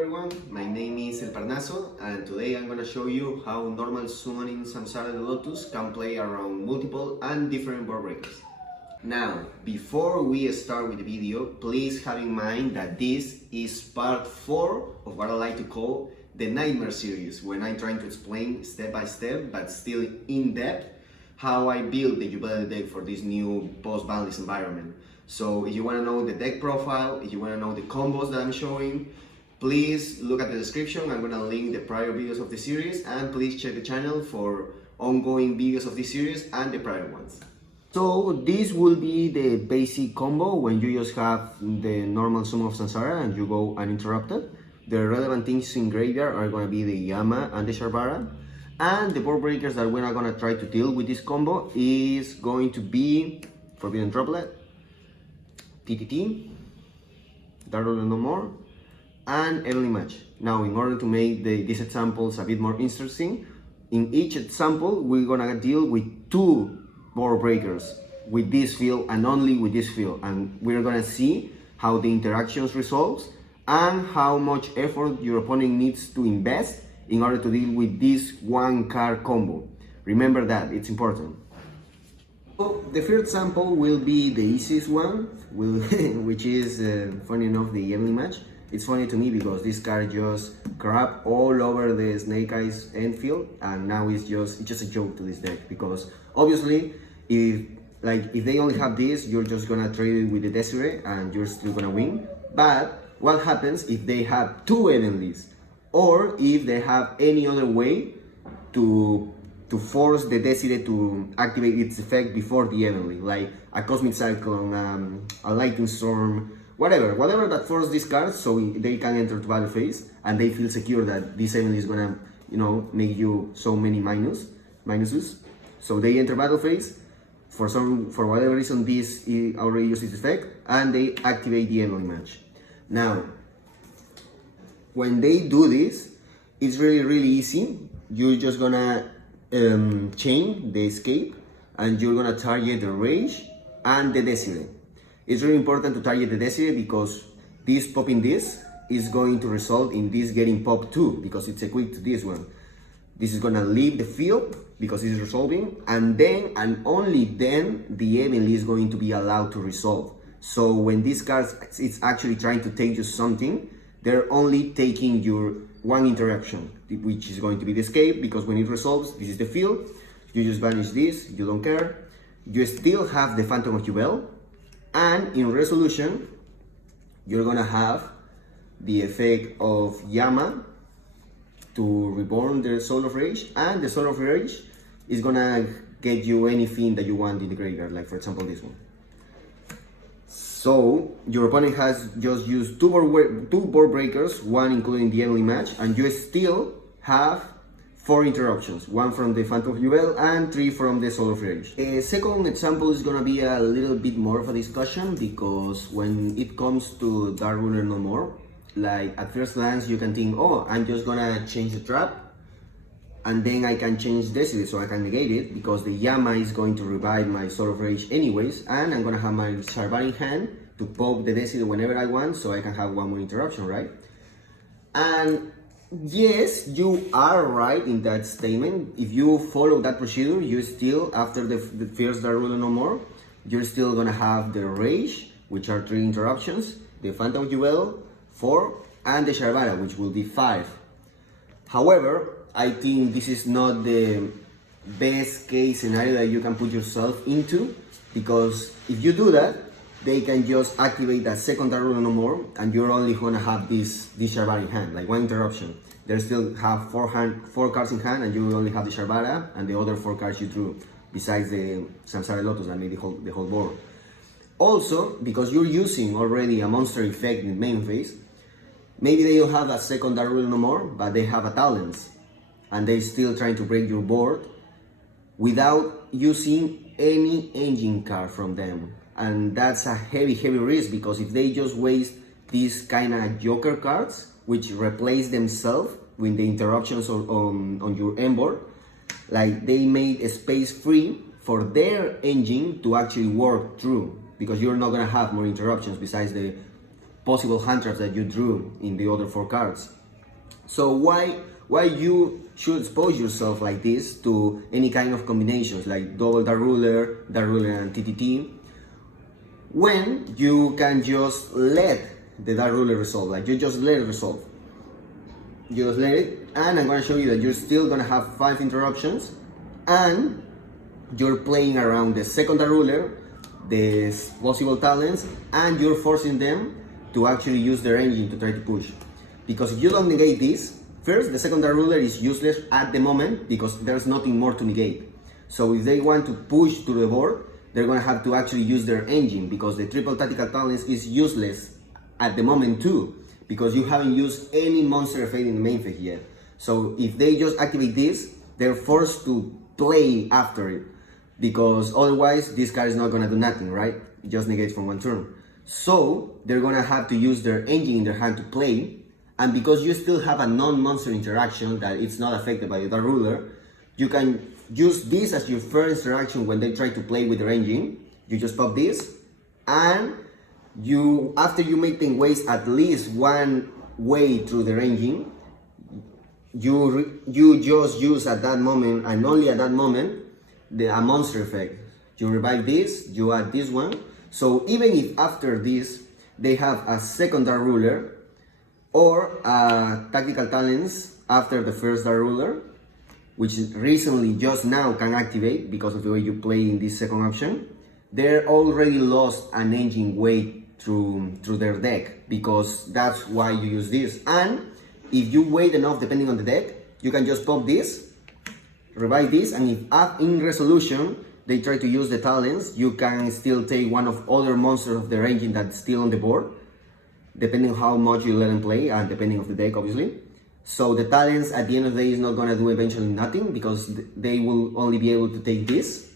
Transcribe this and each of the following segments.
everyone, my name is El Parnaso and today I'm going to show you how normal summoning Samsara the Lotus can play around multiple and different board breakers. Now, before we start with the video, please have in mind that this is part 4 of what I like to call the Nightmare series, when I'm trying to explain step by step but still in depth how I build the Yugioh deck for this new post-boundless environment. So if you want to know the deck profile, if you want to know the combos that I'm showing, please look at the description. I'm going to link the prior videos of the series, and please check the channel for ongoing videos of this series and the prior ones. So this will be the basic combo when you just have the normal summon of Samsara and you go uninterrupted. The relevant things in graveyard are going to be the Yama and the Sharbara. And the board breakers that we're not going to try to deal with this combo is going to be Forbidden Droplet, TTT, Dark Ruler No More, and Heavenly Match. Now, in order to make these examples a bit more interesting, in each example we're gonna deal with 2 board breakers with this field and only with this field, and we're gonna see how the interactions resolves and how much effort your opponent needs to invest in order to deal with this 1 card combo. Remember that, it's important. So the first sample will be the easiest one, which is, funny enough, the Heavenly Match. It's funny to me because this card just crap all over the Snake Eyes end field, and now it's just a joke to this deck, because obviously if they only have this, you're just gonna trade it with the Desiree and you're still gonna win. But what happens if they have 2 Heavenlies, or if they have any other way to force the Desiree to activate its effect before the Heavenly, like a Cosmic Cyclone, a Lightning Storm, whatever that forces these cards so they can enter to battle phase and they feel secure that this Heavenly is gonna, make you so many minuses. So they enter battle phase, for whatever reason this already uses its effect, and they activate the Heavenly Match. Now, when they do this, it's really easy. You're just gonna chain the escape and you're gonna target the Rage and the Desiree. It's really important to target the Desiree because this popping this is going to result in this getting popped too, because it's equipped to this one. This is gonna leave the field because it's resolving, and then and only then the Heavenly is going to be allowed to resolve. So when this card is actually trying to take you something, they're only taking your 1 interaction, which is going to be the escape, because when it resolves, this is the field. You just banish this, you don't care. You still have the Phantom of Yugioh, and in resolution, you're gonna have the effect of Yama to reborn the Soul of Rage, and the Soul of Rage is gonna get you anything that you want in the graveyard, like for example this one. So your opponent has just used 2 board breakers, 1 including the Heavenly Match, and you still have 4 interruptions, 1 from the Phantom of Yugioh and 3 from the Soul of Rage. A second example is gonna be a little bit more of a discussion, because when it comes to Dark Ruler No More, like at first glance you can think, oh, I'm just gonna change the trap and then I can change Desiree so I can negate it, because the Yama is going to revive my Soul of Rage anyways, and I'm gonna have my Sharbara in hand to pop the Desiree whenever I want so I can have 1 more interruption, right? And yes, you are right in that statement. If you follow that procedure, you still, after the first Dark Ruler No More, you're still gonna have the Rage, which are 3 interruptions, the Phantom of Yugioh, 4, and the Sharbara, which will be 5. However, I think this is not the best case scenario that you can put yourself into, because if you do that, they can just activate that second Dark Ruler No More, and you're only gonna have this Sharbara in hand, like 1 interruption. They still have 4 cards in hand, and you only have the Sharbara and the other 4 cards you drew, besides the Samsara Lotus that made the whole board. Also, because you're using already a monster effect in main phase, maybe they don't have that second Dark Ruler No More, but they have a Talents, and they're still trying to break your board without using any engine card from them. And that's a heavy risk, because if they just waste these kind of joker cards, which replace themselves with the interruptions on your end board, like they made a space free for their engine to actually work through, because you're not gonna have more interruptions besides the possible hand traps that you drew in the other 4 cards. So why you should expose yourself like this to any kind of combinations like double Dark Ruler and TTT, when you can just let the Dark Ruler resolve, like you just let it resolve. You just let it, and I'm gonna show you that you're still gonna have 5 interruptions, and you're playing around the second Dark Ruler, the possible talents, and you're forcing them to actually use their engine to try to push. Because if you don't negate this, first, the second Dark Ruler is useless at the moment because there's nothing more to negate. So if they want to push to the board, they're gonna have to actually use their engine, because the triple tactical talents is useless at the moment too, because you haven't used any monster effect in the main phase yet. So if they just activate this, they're forced to play after it, because otherwise this card is not gonna do nothing, right? It just negates from 1 turn. So they're gonna have to use their engine in their hand to play, and because you still have a non-monster interaction that it's not affected by the Dark Ruler, you can use this as your first interaction when they try to play with their engine. You just pop this, and after you make them waste at least 1 way through their engine, you just use at that moment, and only at that moment, a monster effect. You revive this, you add this one. So even if after this they have a second Dark Ruler or tactical talents after the first Dark Ruler, which recently just now can activate because of the way you play in this second option, they're already lost an engine weight through their deck, because that's why you use this. And if you wait enough, depending on the deck, you can just pop this, revive this, and if in resolution they try to use the talents, you can still take one of other monsters of their engine that's still on the board, depending on how much you let them play and depending on the deck, obviously. So the talents at the end of the day is not gonna do eventually nothing, because they will only be able to take this,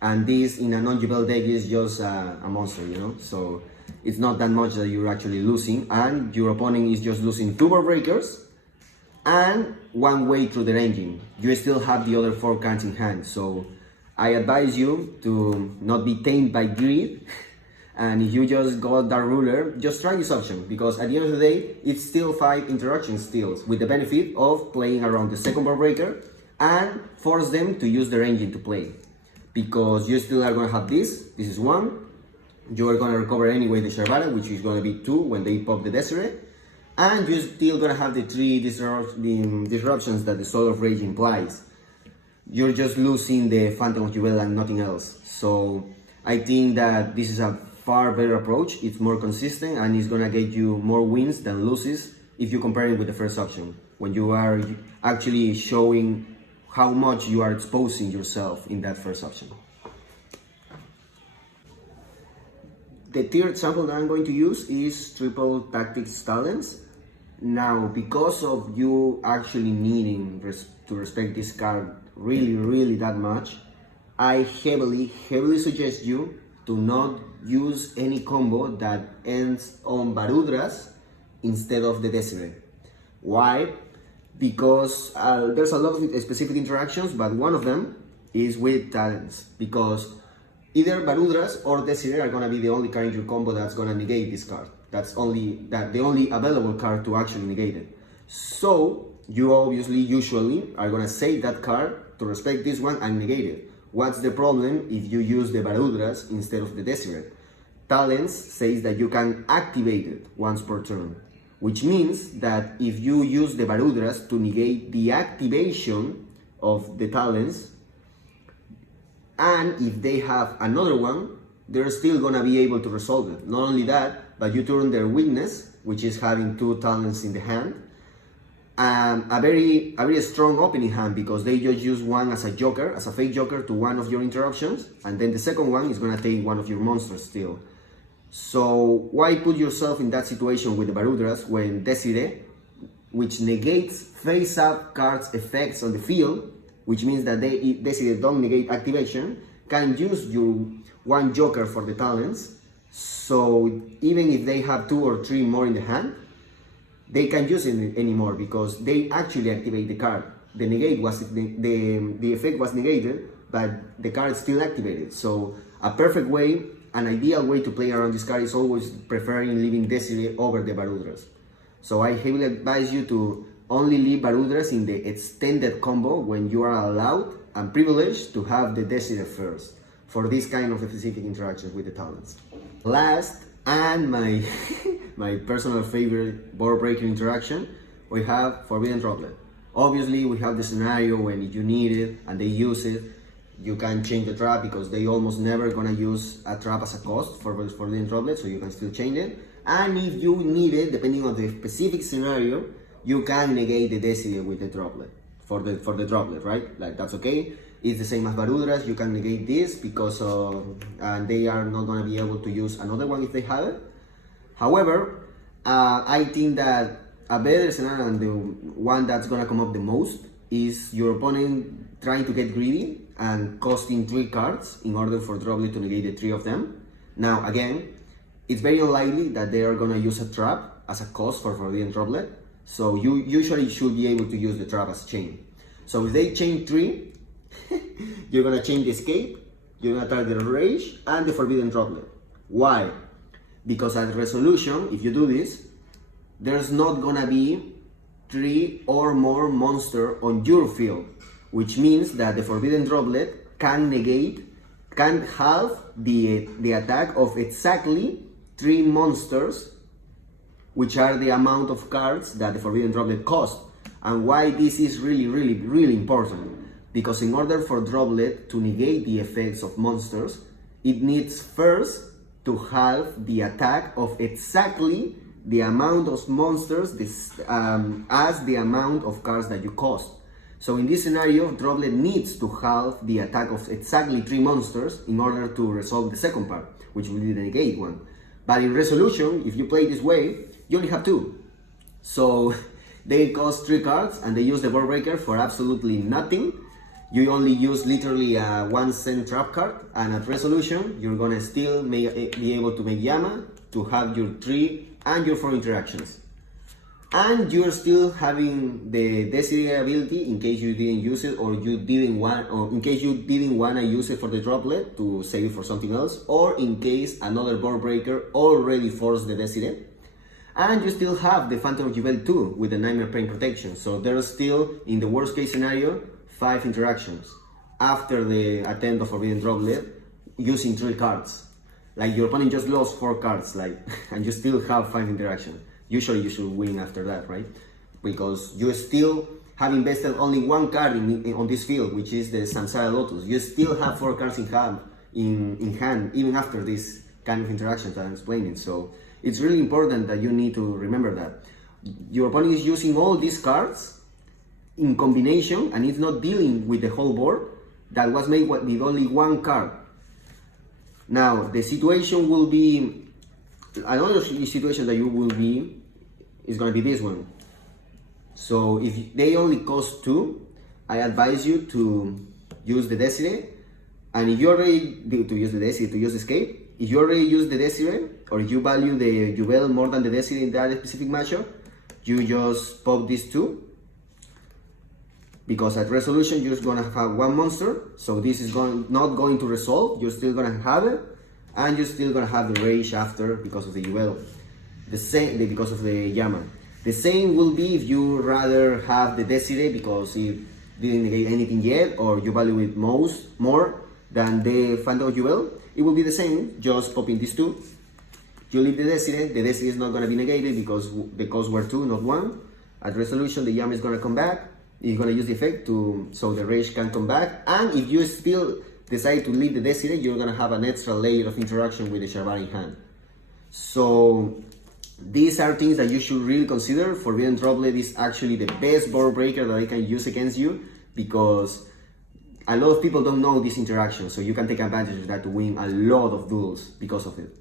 and this in a non-Jubel deck is just a monster, you know. So it's not that much that you're actually losing, and your opponent is just losing 2 board breakers and 1 way through their engine. You still have the other 4 cards in hand, so I advise you to not be tamed by greed. And if you just got Dark Ruler, just try this option, because at the end of the day, it's still 5 interactions still, with the benefit of playing around the second board breaker and force them to use their engine to play. Because you still are gonna have this is 1, you are gonna recover anyway the Sharvara, which is gonna be 2 when they pop the Deseret, and you're still gonna have the 3 disruptions that the Soul of Rage implies. You're just losing the Phantom of Jubel and nothing else. So I think that this is a far better approach. It's more consistent, and it's gonna get you more wins than losses if you compare it with the first option, when you are actually showing how much you are exposing yourself in that first option. The third sample that I'm going to use is Triple Tactics Talents. Now, because of you actually needing to respect this card really that much, I heavily suggest you to not use any combo that ends on Barudras instead of the Deseret. Why? Because there's a lot of specific interactions, but one of them is with talents, because either Barudras or Deseret are gonna be the only card in your combo that's gonna negate this card. That's the only available card to actually negate it. So you obviously usually are gonna save that card to respect this one and negate it. What's the problem if you use the Barudras instead of the Deseret? Talents says that you can activate it once per turn, which means that if you use the Barudras to negate the activation of the talents, and if they have another one, they're still gonna be able to resolve it. Not only that, but you turn their weakness, which is having 2 talents in the hand, a very strong opening hand, because they just use one as a joker, as a fake joker to one of your interruptions, and then the second one is gonna take one of your monsters still. So why put yourself in that situation with the Barudras when Deseret, which negates face-up cards' effects on the field, which means that Deseret don't negate activation, can use your 1 joker for the talents. So even if they have 2 or 3 more in the hand, they can't use it anymore, because they actually activate the card. The effect was negated, but the card is still activated. So a perfect way an ideal way to play around this card is always preferring leaving Desire over the Barudras. So I heavily advise you to only leave Barudras in the extended combo when you are allowed and privileged to have the Desire first for this kind of specific interactions with the talents. Last, and my my personal favorite board breaker interaction, we have Forbidden Droplet. Obviously, we have the scenario when if you need it and they use it, you can change the trap because they almost never gonna use a trap as a cost for Forbidden Droplet, so you can still change it. And if you need it, depending on the specific scenario, you can negate the Desire with the droplet for the droplet, right? Like that's okay. It's the same as Barudras. You can negate this because they are not gonna be able to use another one if they have it. However, I think that a better scenario and the one that's gonna come up the most is your opponent trying to get greedy and costing 3 cards in order for droplet to negate the 3 of them. Now again, it's very unlikely that they are gonna use a trap as a cost for Forbidden Droplet. So you usually should be able to use the trap as chain. So if they chain 3, you're gonna chain the escape, you're gonna target the rage and the Forbidden Droplet. Why? Because at resolution, if you do this, there's not gonna be 3 or more monster on your field, which means that the Forbidden Droplet can halve the attack of exactly 3 monsters, which are the amount of cards that the Forbidden Droplet cost. And why this is really important? Because in order for Droplet to negate the effects of monsters, it needs first to halve the attack of exactly the amount of monsters as the amount of cards that you cost. So in this scenario, Droplet needs to halve the attack of exactly 3 monsters in order to resolve the second part, which will be the negate one. But in resolution, if you play this way, you only have 2. So they cost 3 cards and they use the board breaker for absolutely nothing. You only use literally a 1-cent trap card, and at resolution, you're gonna still be able to make Yama to have your 3 and your 4 interactions. And you're still having the Desire ability in case you didn't use it, or in case you didn't wanna use it for the droplet to save it for something else, or in case another board breaker already forced the Desire. And you still have the Phantom of Yugioh too with the Nightmare Pain protection. So there's still, in the worst case scenario, 5 interactions after the attempt of Forbidden Droplet using 3 cards. Like your opponent just lost 4 cards, and you still have 5 interactions. Usually you should win after that, right? Because you still have invested only 1 card on this field, which is the Samsara Lotus. You still have 4 cards in hand, even after this kind of interactions that I'm explaining. So it's really important that you need to remember that. Your opponent is using all these cards in combination, and it's not dealing with the whole board that was made with only 1 card. Now, the situation will be, another situation that you will be is going to be this one. So if they only cost 2, I advise you to use the Desire, and if you already to use the Desire, to use Escape, if you already use the Desire, or if you value the Yugioh more than the Desire in that specific matchup, you just pop these 2. Because at resolution you're gonna have 1 monster, so this is not going to resolve. You're still gonna have it, and you're still gonna have the rage after because of the Yugioh. The same because of the Yama. The same will be if you rather have the Desire because it didn't negate anything yet, or you value it more than the Phantom of Yugioh. It will be the same, just popping these 2. You leave the Desire is not gonna be negated because the costs were 2, not 1. At resolution, the Yama is gonna come back. You're gonna use the effect so the rage can come back, and if you still decide to leave the Desire, you're gonna have an extra layer of interaction with the Sharbar in hand. So these are things that you should really consider. Forbidden Droplet is actually the best board breaker that I can use against you, because a lot of people don't know this interaction, so you can take advantage of that to win a lot of duels because of it.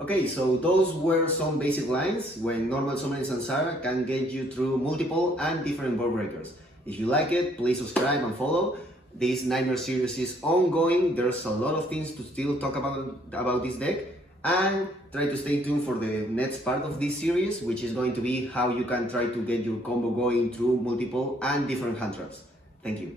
Okay, so those were some basic lines when normal summoning Samsara can get you through multiple and different board breakers. If you like it, please subscribe and follow. This Nightmare series is ongoing. There's a lot of things to still talk about this deck, and try to stay tuned for the next part of this series, which is going to be how you can try to get your combo going through multiple and different hand traps. Thank you.